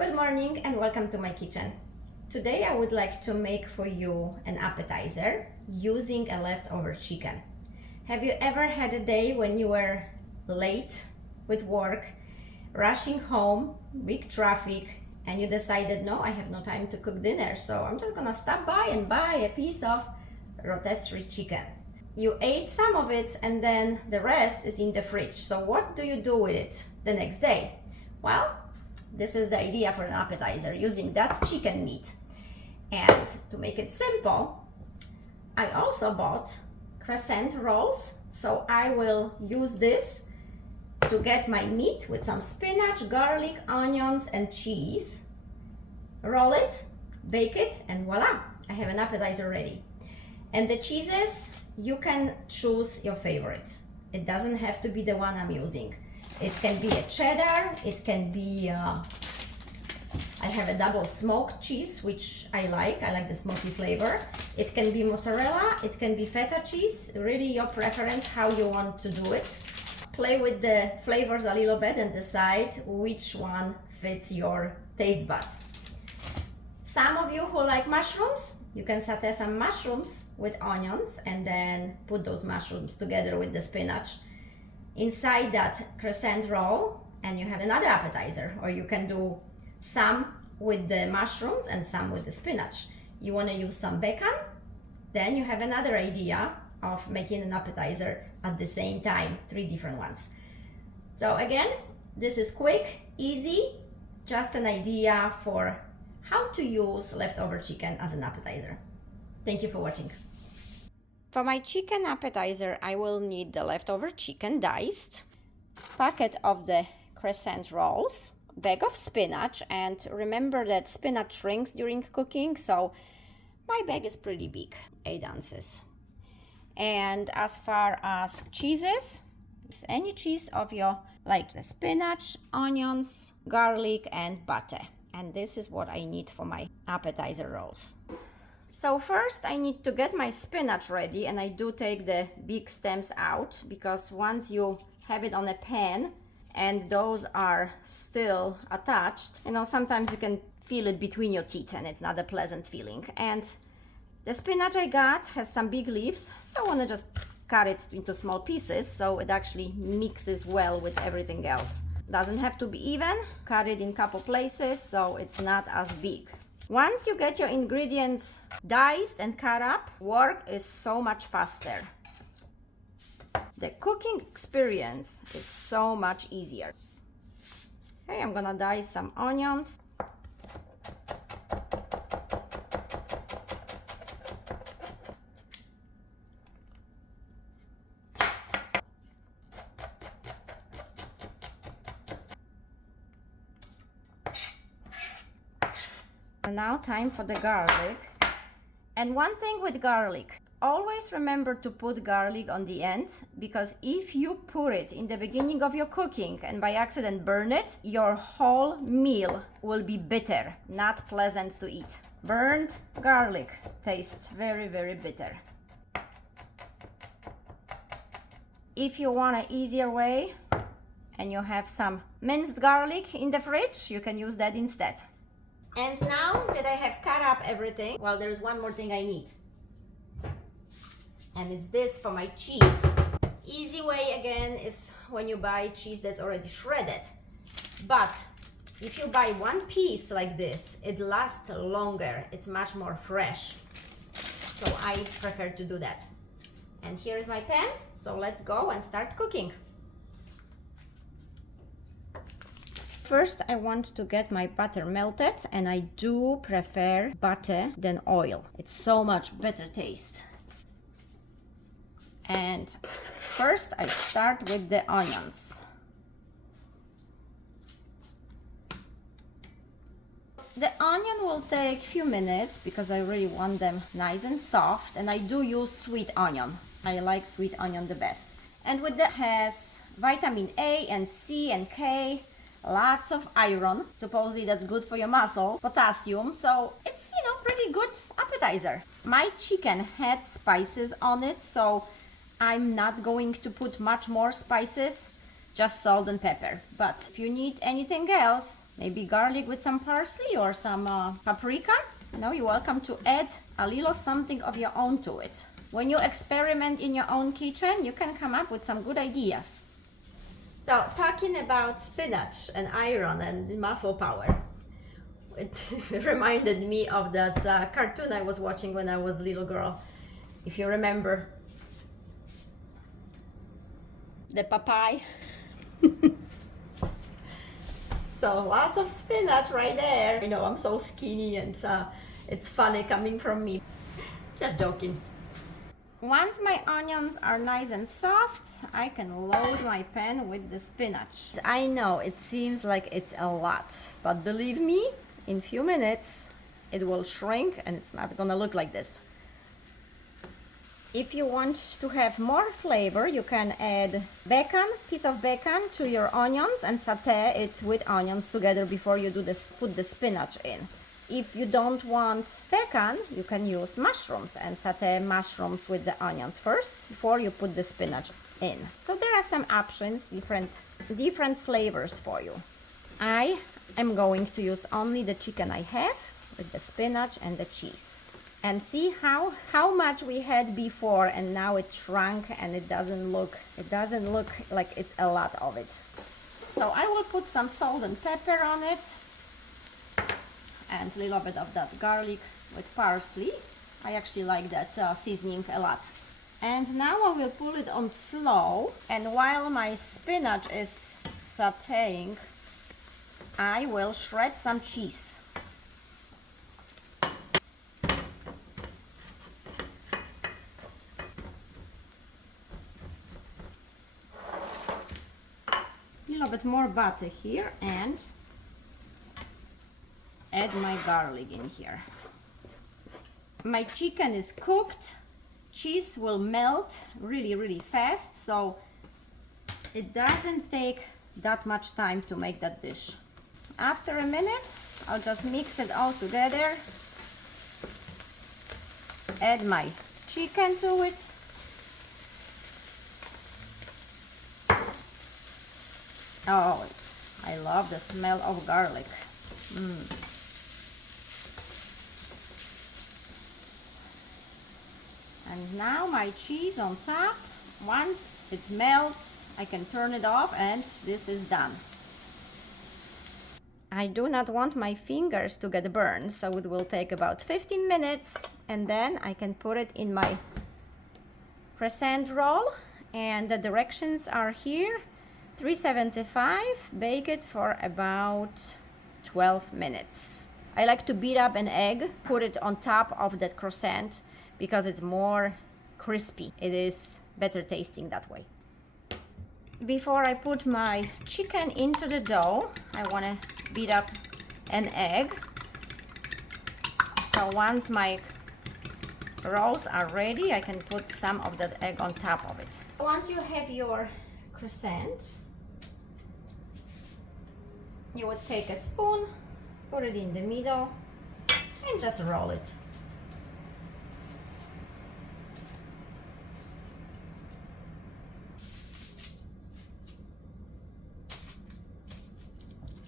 Good morning and welcome to my kitchen. Today I would like to make for you an appetizer using a leftover chicken. Have you ever had a day when you were late with work, rushing home, big traffic, and you decided, no, I have no time to cook dinner, so I'm just gonna stop by and buy a piece of rotisserie chicken. You ate some of it and then the rest is in the fridge. So what do you do with it the next day? Well, this is the idea for an appetizer using that chicken meat. And to make it simple, I also bought croissant rolls. So I will use this to get my meat with some spinach, garlic, onions, and cheese. Roll it, bake it, and voila, I have an appetizer ready. And the cheeses, you can choose your favorite. It doesn't have to be the one I'm using. It can be a cheddar, it can be, I have a double smoked cheese, which I like the smoky flavor. It can be mozzarella, it can be feta cheese, really your preference, how you want to do it. Play with the flavors a little bit and decide which one fits your taste buds. Some of you who like mushrooms, you can saute some mushrooms with onions and then put those mushrooms together with the spinach inside that croissant roll, and you have another appetizer. Or you can do some with the mushrooms and some with the spinach. You want to use some bacon, then you have another idea of making an appetizer at the same time, 3 different ones. So again, this is quick, easy, just an idea for how to use leftover chicken as an appetizer. Thank you for watching. For my chicken appetizer, I will need the leftover chicken diced, packet of the croissant rolls, bag of spinach, and remember that spinach shrinks during cooking, so my bag is pretty big, 8 ounces. And as far as cheeses, any cheese of your like the spinach, onions, garlic, and butter. And this is what I need for my appetizer rolls. So first I need to get my spinach ready, and I do take the big stems out because once you have it on a pan and those are still attached, sometimes you can feel it between your teeth and it's not a pleasant feeling. And the spinach I got has some big leaves, so I want to just cut it into small pieces so it actually mixes well with everything else. Doesn't have to be even, cut it in a couple places so it's not as big. Once you get your ingredients diced and cut up, work is so much faster. The cooking experience is so much easier. Okay, I'm gonna dice some onions. And now time for the garlic. And one thing with garlic, always remember to put garlic on the end, because if you put it in the beginning of your cooking and by accident burn it, your whole meal will be bitter, not pleasant to eat. Burnt garlic tastes very, very bitter. If you want an easier way and you have some minced garlic in the fridge, you can use that instead. And now that I have cut up everything, well, there's one more thing I need. And it's this for my cheese. Easy way again is when you buy cheese that's already shredded. But if you buy one piece like this, it lasts longer. It's much more fresh. So I prefer to do that. And here is my pan. So let's go and start cooking. First, I want to get my butter melted, and I do prefer butter than oil. It's so much better taste. And first, I start with the onions. The onion will take a few minutes because I really want them nice and soft, and I do use sweet onion. I like sweet onion the best. And with that has vitamin A and C and K. Lots of iron, supposedly that's good for your muscles, potassium, so it's, pretty good appetizer. My chicken had spices on it, so I'm not going to put much more spices, just salt and pepper. But if you need anything else, maybe garlic with some parsley or some paprika. Now you're welcome to add a little something of your own to it. When you experiment in your own kitchen, you can come up with some good ideas. So, talking about spinach and iron and muscle power, it reminded me of that cartoon I was watching when I was a little girl. If you remember, the Popeye. So lots of spinach right there. You know, I'm so skinny and it's funny coming from me. Just joking. Once my onions are nice and soft, I can load my pan with the spinach. I know it seems like it's a lot, but believe me, in few minutes it will shrink and it's not gonna look like this. If you want to have more flavor, you can add piece of bacon to your onions and saute it with onions together before you put the spinach in. If you don't want bacon, you can use mushrooms and saute mushrooms with the onions first before you put the spinach in. So there are some options, different flavors for you. I am going to use only the chicken I have with the spinach and the cheese. And see how much we had before and now it shrunk and it doesn't look like it's a lot of it. So I will put some salt and pepper on it and a little bit of that garlic with parsley. I actually like that seasoning a lot. And now I will put it on slow, and while my spinach is sauteing, I will shred some cheese. A little bit more butter here and add my garlic in here. My chicken is cooked. Cheese will melt really fast, so it doesn't take that much time to make that dish. After a minute, I'll just mix it all together, add my chicken to it. Oh, I love the smell of garlic. And now my cheese on top. Once it melts, I can turn it off and this is done. I do not want my fingers to get burned, so it will take about 15 minutes and then I can put it in my croissant roll, and the directions are here. 375, bake it for about 12 minutes. I like to beat up an egg, put it on top of that croissant because it's more crispy. It is better tasting that way. Before I put my chicken into the dough, I want to beat up an egg. So once my rolls are ready, I can put some of that egg on top of it. Once you have your croissant, you would take a spoon, put it in the middle, and just roll it.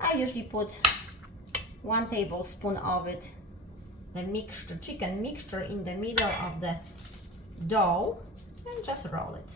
I usually put 1 tablespoon of it, the chicken mixture, in the middle of the dough and just roll it.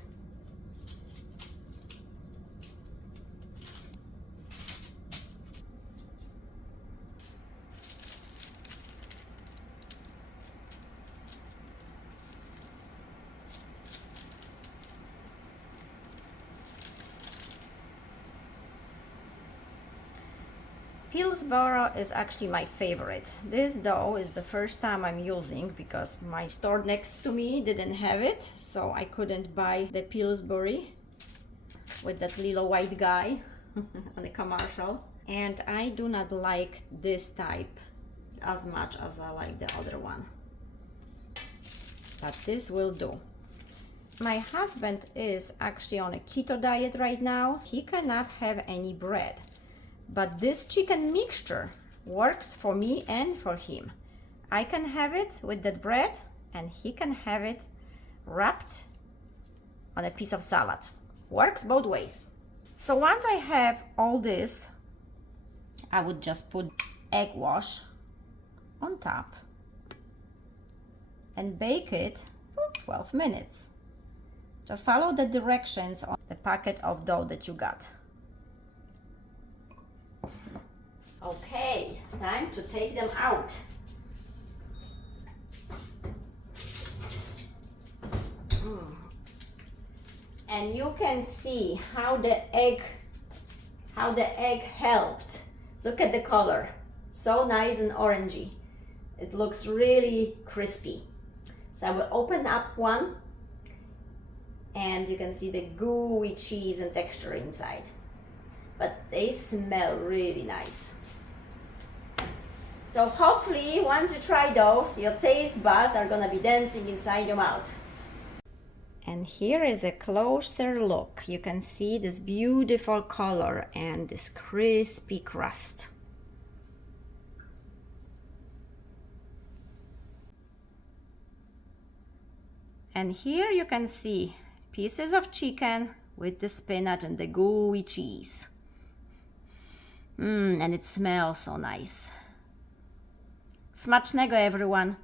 Pillsboro is actually my favorite. This dough is the first time I'm using because my store next to me didn't have it, so I couldn't buy the Pillsbury with that little white guy on the commercial. And I do not like this type as much as I like the other one, but this will do. My husband is actually on a keto diet right now. He cannot have any bread. But this chicken mixture works for me and for him. I can have it with that bread and he can have it wrapped on a piece of salad. Works both ways. So once I have all this, I would just put egg wash on top and bake it for 12 minutes. Just follow the directions on the packet of dough that you got. Okay, time to take them out. And you can see how the egg helped. Look at the color, so nice and orangey. It looks really crispy. So I will open up one and you can see the gooey cheese and texture inside. But they smell really nice. So hopefully once you try those, your taste buds are gonna be dancing inside your mouth. And here is a closer look. You can see this beautiful color and this crispy crust. And here you can see pieces of chicken with the spinach and the gooey cheese. And it smells so nice. Smacznego, everyone.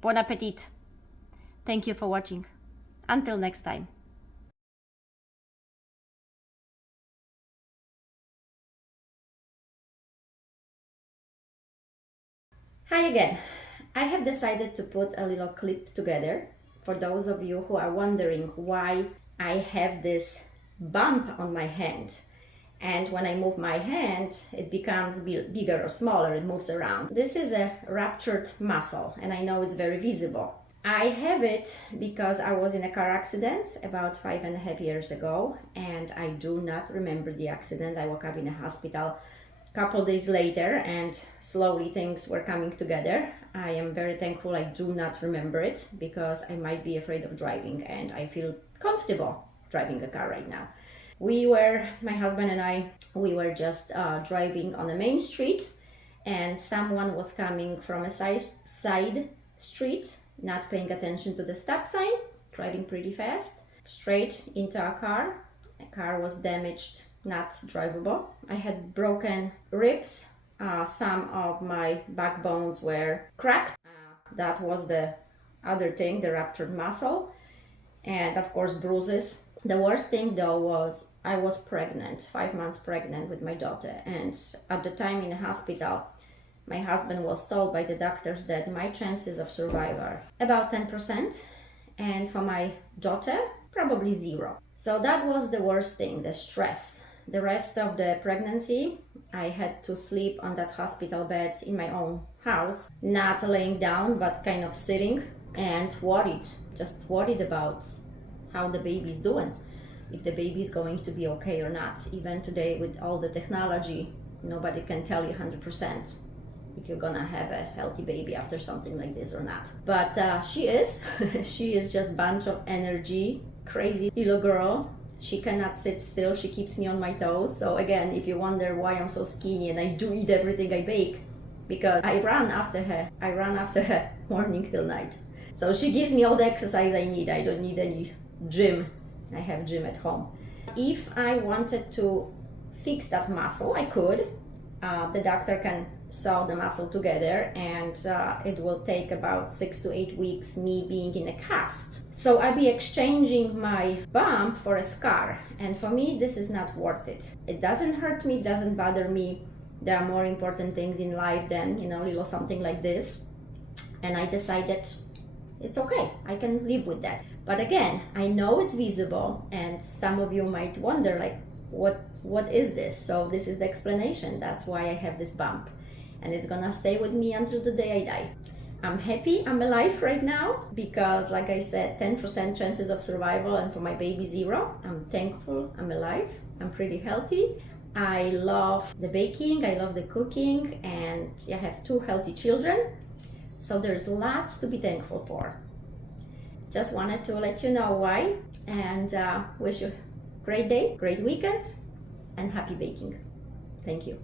Bon appetit. Thank you for watching. Until next time. Hi again. I have decided to put a little clip together for those of you who are wondering why I have this bump on my hand. And when I move my hand, it becomes bigger or smaller, it moves around. This is a ruptured muscle, and I know it's very visible. I have it because I was in a car accident about 5.5 years ago, and I do not remember the accident. I woke up in a hospital a couple days later, and slowly things were coming together. I am very thankful I do not remember it because I might be afraid of driving, and I feel comfortable driving a car right now. My husband and I, we were just driving on a main street, and someone was coming from a side street, not paying attention to the stop sign, driving pretty fast, straight into our car. The car was damaged, not drivable. I had broken ribs. Some of my backbones were cracked. That was the other thing, the ruptured muscle, and of course bruises. The worst thing though was I was pregnant, 5 months pregnant with my daughter, and at the time in the hospital, my husband was told by the doctors that my chances of survival are about 10%, and for my daughter, probably 0. So that was the worst thing, the stress. The rest of the pregnancy, I had to sleep on that hospital bed in my own house, not laying down, but kind of sitting, and just worried about how the baby's doing, if the baby's going to be okay or not. Even today with all the technology, nobody can tell you 100% if you're gonna have a healthy baby after something like this or not. But she is. She is just a bunch of energy, crazy little girl. She cannot sit still. She keeps me on my toes. So again, if you wonder why I'm so skinny and I do eat everything I bake, because I run after her. I run after her morning till night. So she gives me all the exercise I need. I don't need any gym. I have gym at home. If I wanted to fix that muscle, I could. The doctor can sew the muscle together, and it will take about 6 to 8 weeks me being in a cast. So I'll be exchanging my bump for a scar, and for me this is not worth it. It doesn't hurt me, it doesn't bother me. There are more important things in life than, little something like this, and I decided it's okay, I can live with that. But again, I know it's visible, and some of you might wonder, like, what is this? So this is the explanation. That's why I have this bump, and it's gonna stay with me until the day I die. I'm happy I'm alive right now because, like I said, 10% chances of survival, and for my baby 0. I'm thankful I'm alive. I'm pretty healthy. I love the baking, I love the cooking, and I have 2 healthy children. So there's lots to be thankful for. Just wanted to let you know why, and wish you a great day, great weekend, and happy baking. Thank you.